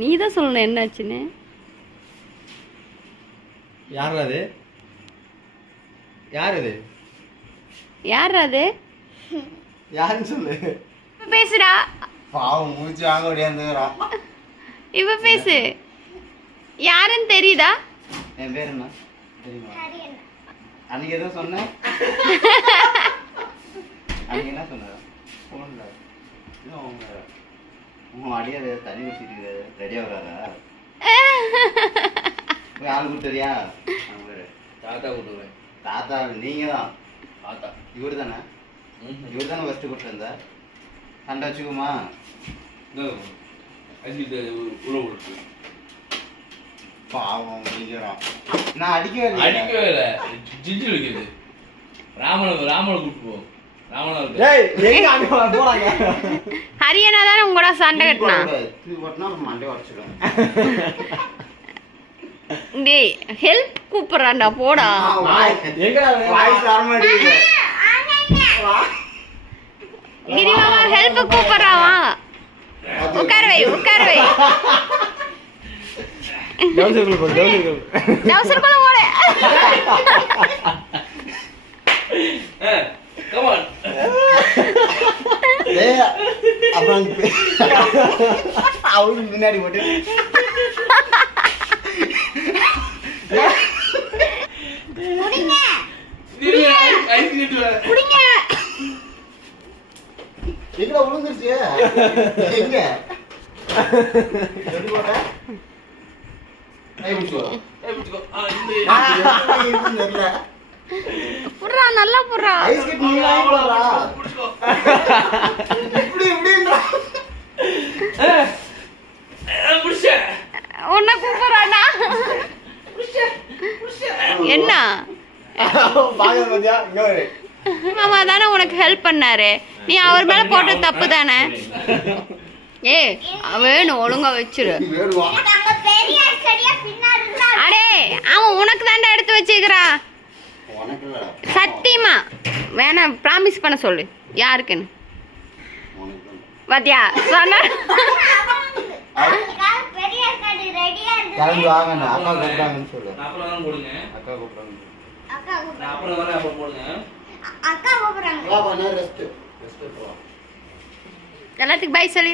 நீ தான் சொல்லணும் என்னாச்சுன்னு. யார் அது? யார் அது? யார் அது? யாருன்னு சொல்லு. பேசுடா. பாவம் மூச்சு வாங்க முடியாதுறா. இவ பேசு. யாருன்னு தெரியுதா? என் பேர் என்ன தெரியுமா? அன்னைக்கு ஏதோ சொன்னேன். அன்னைக்கு என்ன சொன்ன? போன்ல இன்னும் உங்க அடியாரு தண்ணி குடிச்சிட்டு ரெடியா வராரா? போய் ஆள் கூட்டுறியா? தாத்தா கூட்டுவேன். தாத்தா நீங்க தான். தாத்தா இவரு தானே? இவரு தானே ஃபர்ஸ்ட் கூட்டு வந்தா? சண்டை வச்சுக்குமா? பாவம் முடிஞ்சிடும். நான் அடிக்கவே இல்லை. ஜிஞ்சு வைக்கிறது. ராமனை கூப்பிட்டு போ. ஹரியானா தானே உங்களோட சண்டை கட்டினா? மண்டை உடச்சிடும். டேய் ஹெல்ப் கூப்பிடுறான்டா போடா. கிரிமாமா ஹெல்ப் கூப்பிடுறாவா? உட்கார வை. டவுசருக்குள்ள ஓடு. Come on. அவரு முன்னாடி போட்டு எங்க விழுந்துருச்சு? எங்க புடுறா நல்லா புடுறா. உன்னை கூப்பிடுறானா? என்ன மாமா தானே உனக்கு ஹெல்ப் பண்ணாரு. நீ அவர் மேல போட்ட தப்பு தானே. வேணும் ஒழுங்கா வச்சிரு. அடே அவன் உனக்கு தாண்டா எடுத்து வச்சுக்கிறா. சத்தியமா வேணா ப்ராமிஸ் பண்ண சொல்லு. யாருக்குன்னு பாத்தியா சொன்ன. எல்லாத்துக்கும் பை சொல்லி.